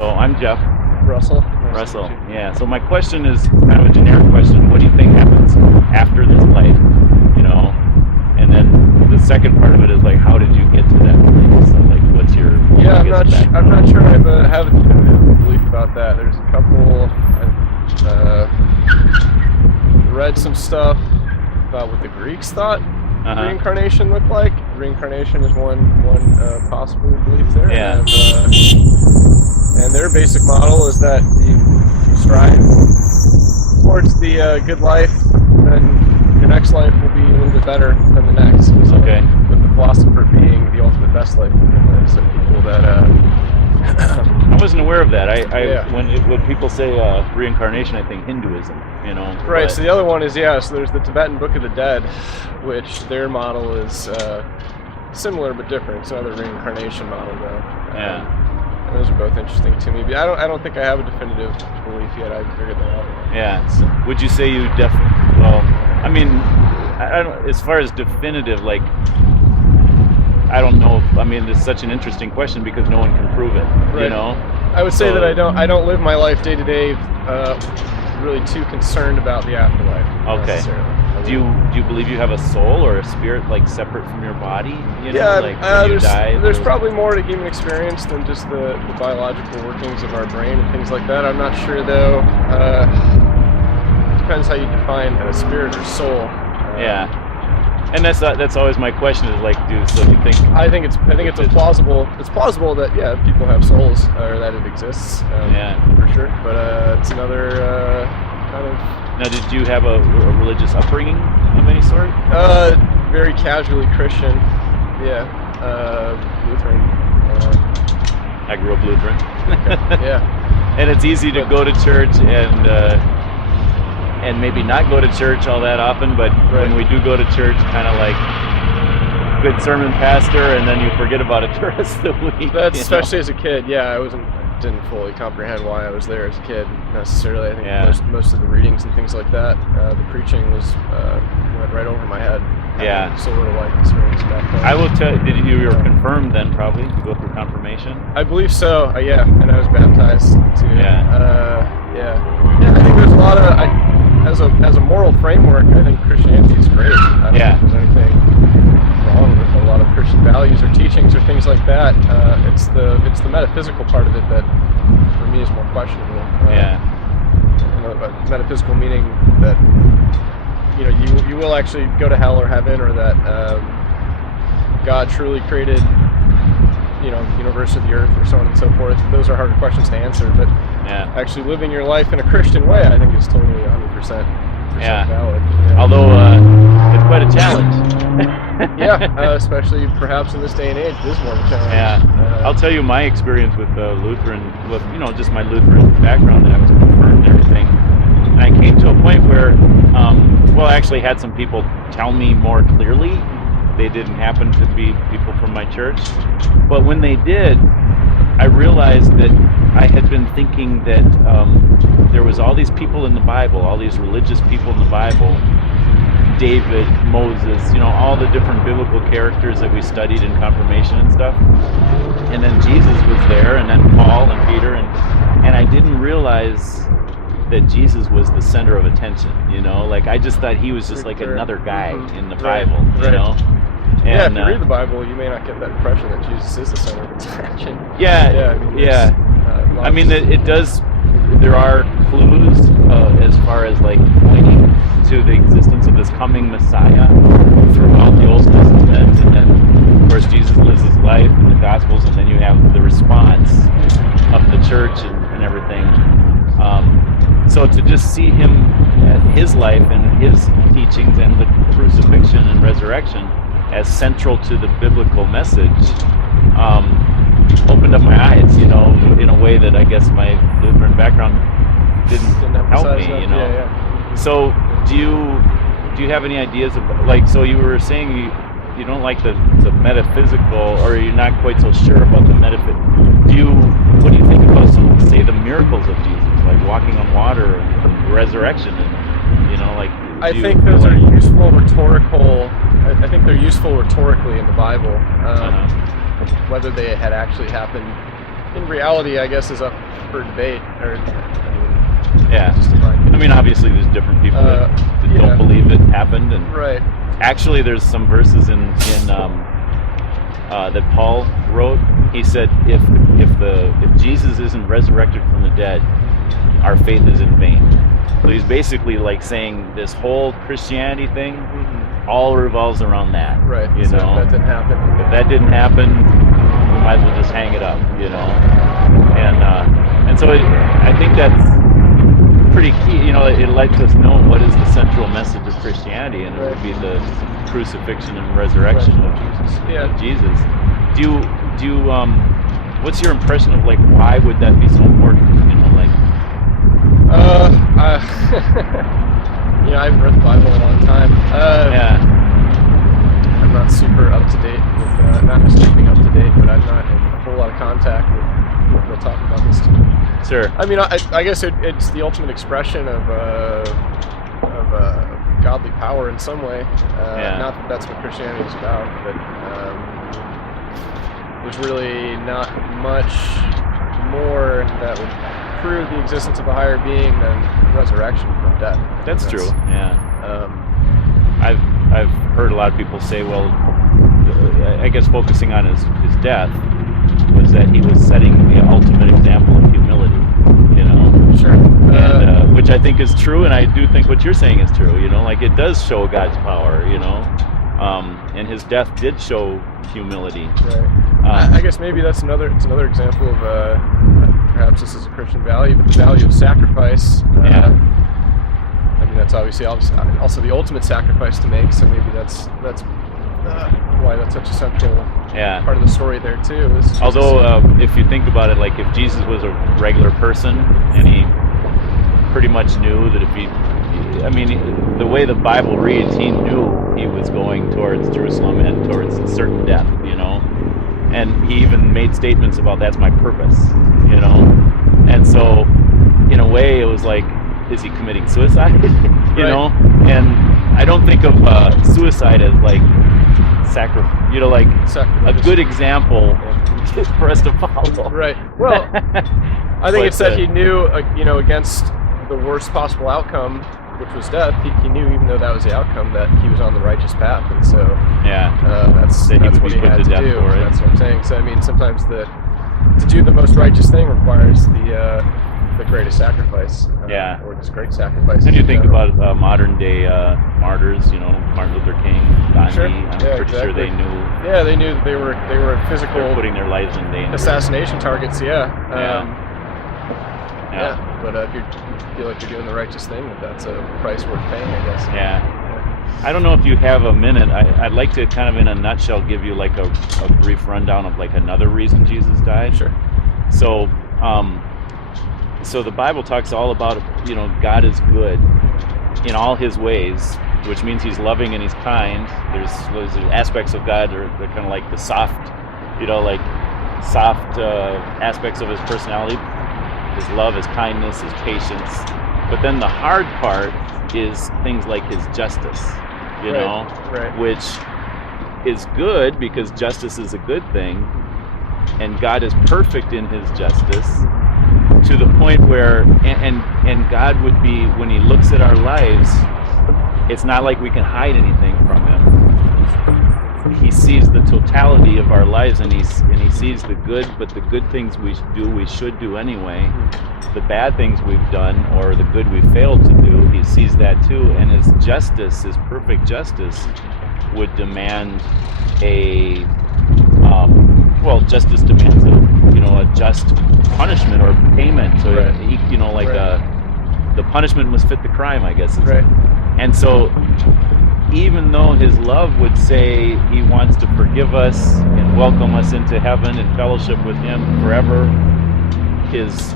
So I'm Jeff. Russell. Russell. Yeah. So my question is kind of a generic question. What do you think happens after this life? You know, and then the second part of it is like, how did you get to that place? So like, what's your Yeah, I'm not sure I have a definitive belief about that. There's a couple. I read some stuff about what the Greeks thought reincarnation looked like. Reincarnation is one possible belief there. Yeah. And their basic model is that you strive towards the good life, then your next life will be a little bit better than the next. So, Okay. With the philosopher being the ultimate best life. So people that I wasn't aware of that. Yeah. When people say reincarnation, I think Hinduism. You know. Right. But, So the other one is So there's the Tibetan Book of the Dead, which their model is similar but different. It's another reincarnation model, though. Yeah. Those are both interesting to me, but I don't think I have a definitive belief yet. I haven't figured that out. Yeah. So would you say you well, I mean, I don't. As far as definitive, like, I don't know. I mean, it's such an interesting question because no one can prove it. Right. You know. I would say that I don't live my life day to day really too concerned about the afterlife. Okay. Necessarily. Do you believe you have a soul or a spirit like separate from your body? You know, Yeah, like when you die. There's probably more to human experience than just the biological workings of our brain and things like that. I'm not sure though. Depends how you define a spirit or soul. Yeah. And that's always my question is like, do you think? I think it's plausible. It's plausible that people have souls or that it exists. For sure. But it's another kind of. Now, did you have a religious upbringing of any sort? Very casually Christian. Yeah. Lutheran. I grew up Lutheran. Okay. Yeah. And it's easy to go to church and maybe not go to church all that often, but when we do go to church, kind of like good sermon pastor, and then you forget about it the rest of the week. That's especially as a kid. Yeah, didn't fully comprehend why I was there as a kid necessarily. I think most of the readings and things like that, the preaching went right over my head. Yeah. Sort of like experience back then. I will tell you, you were confirmed then probably to go through confirmation? I believe so. Yeah, and I was baptized too. Yeah. Yeah. I think there's a lot of as a moral framework. I think Christianity is great. I don't think there's anything wrong with a lot of Christian values or teachings or things like that. It's the metaphysical part of it that for me is more questionable. Metaphysical meaning that you will actually go to hell or heaven, or that God truly created the universe or the earth or so on and so forth. Those are harder questions to answer, but actually living your life in a Christian way, I think is totally 100% valid. Yeah. Although it's quite a challenge. Especially perhaps in this day and age, it is more of a challenge. Yeah. I'll tell you my experience with Lutheran, with just my Lutheran background, that I was confirmed and everything. And I came to a point where, I actually had some people tell me more clearly. They didn't happen to be people from my church, but when they did, I realized that I had been thinking that there was all these people in the Bible, all these religious people in the Bible, David, Moses, all the different biblical characters that we studied in confirmation and stuff. And then Jesus was there, and then Paul and Peter, and I didn't realize that Jesus was the center of attention. Like I just thought he was just like another guy in the Bible. And, if you read the Bible, you may not get that impression that Jesus is the center of attention. I mean, it does. There are clues as far as like pointing to the existence of this coming Messiah throughout the Old Testament, and then of course Jesus lives his life in the Gospels, and then you have the response of the church and everything. So to just see him, his life and his teachings and the crucifixion and resurrection as central to the biblical message, opened up my eyes, in a way that I guess my Lutheran background didn't help me, So do you have any ideas of, like, so you were saying you don't like the metaphysical, or you're not quite so sure about the metaphysical. What do you think about say the miracles of Jesus, like walking on water and the resurrection, and I think those are useful rhetorical. I think they're useful rhetorically in the Bible. Whether they had actually happened in reality, I guess, is up for debate. Or Yeah. just in my opinion. I mean, obviously, there's different people that yeah. don't believe it happened, and Right. actually, there's some verses in that Paul wrote. He said, if Jesus isn't resurrected from the dead, our faith is in vain. So he's basically like saying this whole Christianity thing all revolves around that. Right. You So know, that didn't happen. if that didn't happen, we might as well just hang it up. You know, and so I think that's pretty key. You know, it lets us know what is the central message of Christianity, and it would be the crucifixion and resurrection of Jesus. Yeah. Of Jesus. Do you what's your impression of like why would that be so important? You know, like you know, I haven't read the Bible in a long time. yeah. I'm not super up to date with, not just keeping up to date, but I'm not in a whole lot of contact with people that talk about this too. Sure. I mean, I guess it's the ultimate expression of godly power in some way. Not that that's what Christianity is about, but there's really not much more that would prove the existence of a higher being than resurrection from death. That's true. Yeah. Um, I've heard a lot of people say, well, I guess focusing on his death was that he was setting the ultimate example of humility. You know. Sure. And, which I think is true, and I do think what you're saying is true. You know, like it does show God's power. You know, and his death did show humility. Right. I guess maybe it's another example of perhaps this is a Christian value, but the value of sacrifice. Yeah. I mean, that's obviously also the ultimate sacrifice to make. So maybe that's why that's such a central part of the story there too. Although, if you think about it, like if Jesus was a regular person and he pretty much knew that I mean, the way the Bible reads, he knew he was going towards Jerusalem and towards a certain death, you know, and he even made statements about that's my purpose, you know, and so in a way it was like, is he committing suicide? you know, and I don't think of suicide as like a good example for us to follow. Right. Well, I think it's that he knew, you know, against the worst possible outcome, which was death. He knew, even though that was the outcome, that he was on the righteous path, and so that's what he had to do. That's what I'm saying. So I mean, sometimes to do the most righteous thing requires the greatest sacrifice. Or this great sacrifice. And you think about modern day martyrs, you know, Martin Luther King, Gandhi. Sure. I'm pretty sure they knew. Yeah, they knew that they were physical. They're putting their lives in danger. Assassination targets. Yeah. But if you feel like you're doing the righteous thing, that's a price worth paying, I guess. Yeah. I don't know if you have a minute. I'd like to kind of in a nutshell give you like a brief rundown of like another reason Jesus died. Sure. So the Bible talks all about, you know, God is good in all his ways, which means he's loving and he's kind. There's aspects of God that are kind of like the soft, you know, like soft aspects of his personality, his love, his kindness, his patience. But then the hard part is things like his justice, you know, which is good because justice is a good thing, and God is perfect in his justice to the point where, and God would be, when he looks at our lives, it's not like we can hide anything from him. He sees the totality of our lives, and he sees the good, but the good things we should do anyway. The bad things we've done, or the good we failed to do, he sees that too. And his justice, his perfect justice, would demand justice demands a just punishment or payment. So the punishment must fit the crime, I guess. Right. And so, even though his love would say he wants to forgive us and welcome us into heaven and fellowship with him forever, his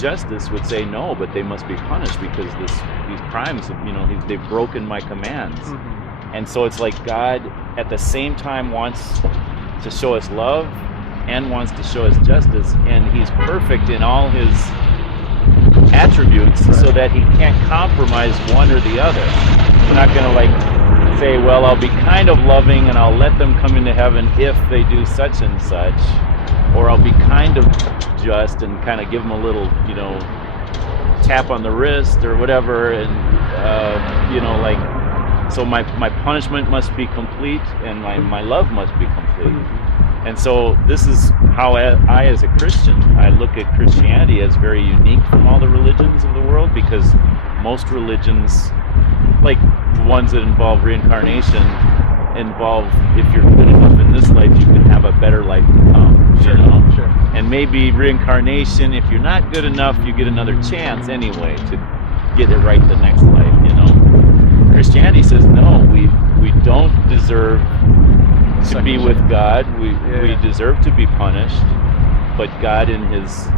justice would say no, but they must be punished because these crimes, they've broken my commands. Mm-hmm. And so it's like God at the same time wants to show us love and wants to show us justice, and he's perfect in all his attributes, so that he can't compromise one or the other. We're not going to say, well, I'll be kind of loving and I'll let them come into heaven if they do such and such. or I'll be kind of just and kind of give them a little, tap on the wrist or whatever, and like, so my punishment must be complete and my love must be complete. And so this is how I as a Christian, I look at Christianity as very unique from all the religions of the world, because most religions, like the ones that involve reincarnation, involve, if you're good enough in this life, you can have a better life to come. Sure. And maybe reincarnation, if you're not good enough, you get another chance anyway to get it right the next life. Christianity says no, we don't deserve to be with God. We deserve to be punished, but God in his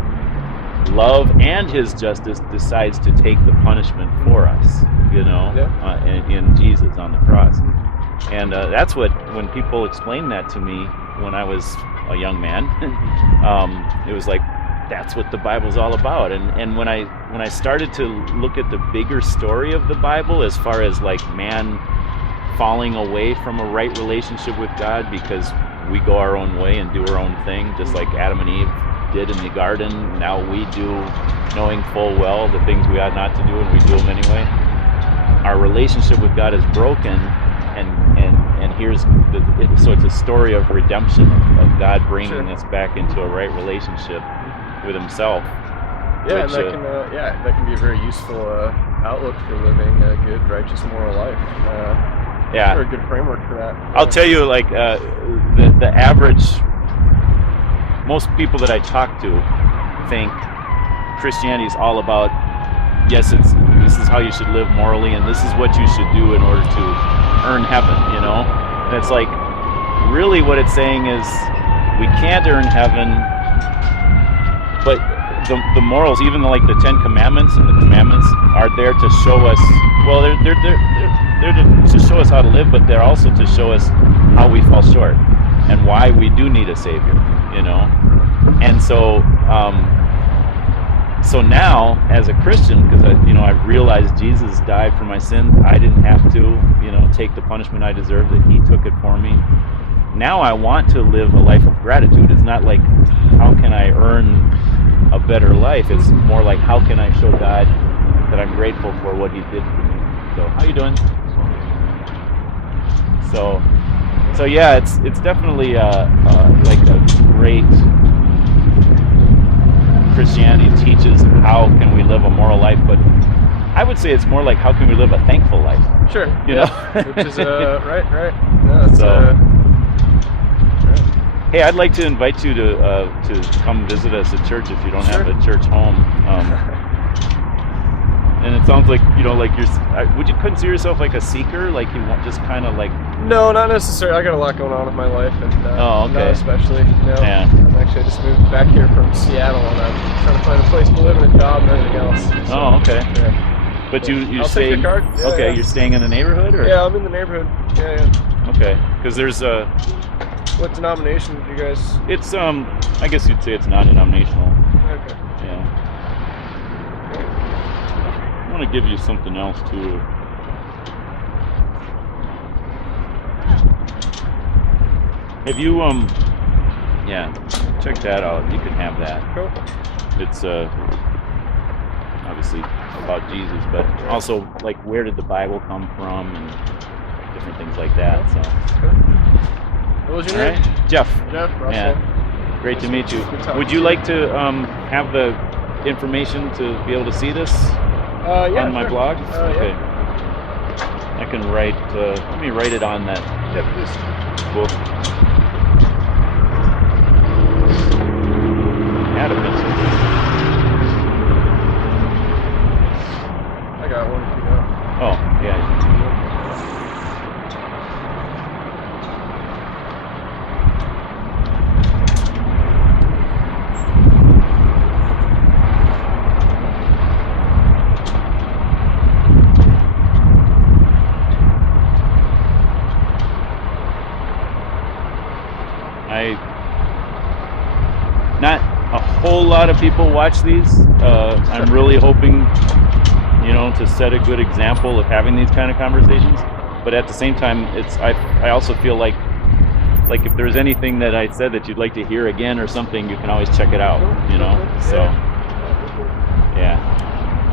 love and his justice decides to take the punishment for us, in Jesus on the cross. And that's when people explained that to me when I was a young man, it was like, that's what the Bible's all about. And when I started to look at the bigger story of the Bible, as far as like man falling away from a right relationship with God because we go our own way and do our own thing, just like Adam and Eve did in the garden, now we do, knowing full well the things we ought not to do, and we do them anyway. Our relationship with God is broken, and here's so it's a story of redemption, of God bringing us back into a right relationship with himself. Yeah, which, and that can be a very useful outlook for living a good, righteous, moral life. Or a good framework for that. I'll tell you, like the average, most people that I talk to think Christianity is all about, yes, this is how you should live morally, and this is what you should do in order to earn heaven. And it's like, really, what it's saying is, we can't earn heaven. But the morals, even like the 10 Commandments and the commandments, are there to show us. Well, they're to show us how to live, but they're also to show us how we fall short and why we do need a Savior. And so now, as a Christian, because I've realized Jesus died for my sins, I didn't have to take the punishment I deserved; that He took it for me. Now I want to live a life of gratitude. It's not like, how can I earn a better life? It's more like, how can I show God that I'm grateful for what He did for me? So, how you doing? So yeah, it's definitely like a great, Christianity teaches how can we live a moral life, but I would say it's more like, how can we live a thankful life? Sure. Which is right. Yeah, hey, I'd like to invite you to come visit us at church if you don't have a church home. And it sounds like, like would you consider yourself like a seeker? Like you want just kind of like... No, not necessarily. I got a lot going on in my life, and not especially. Yeah. I just moved back here from Seattle, and I'm trying to find a place to live and a job and everything else. So, oh, okay. Yeah. But you I'll stay... take the card. Yeah, okay, you're staying in the neighborhood? Or? Yeah, I'm in the neighborhood. Yeah. Okay, because there's a... What denomination do you guys... It's, I guess you'd say it's non-denominational. Okay. Yeah. I want to give you something else, too. Have you, yeah, check that out. You can have that. Cool. It's, obviously about Jesus, but also, like, where did the Bible come from, and different things like that, so. What was your name? Right. Jeff. Russell. Yeah. Great to meet you. Good talking Would you like to have the information to be able to see this on my blog? Okay. Yeah. I can write. Let me write it on that book. Add a pencil. I got one if you know. Oh, yeah. Not a whole lot of people watch these. I'm really hoping, to set a good example of having these kind of conversations. But at the same time, I also feel like like if there's anything that I said that you'd like to hear again or something, you can always check it out, you know. So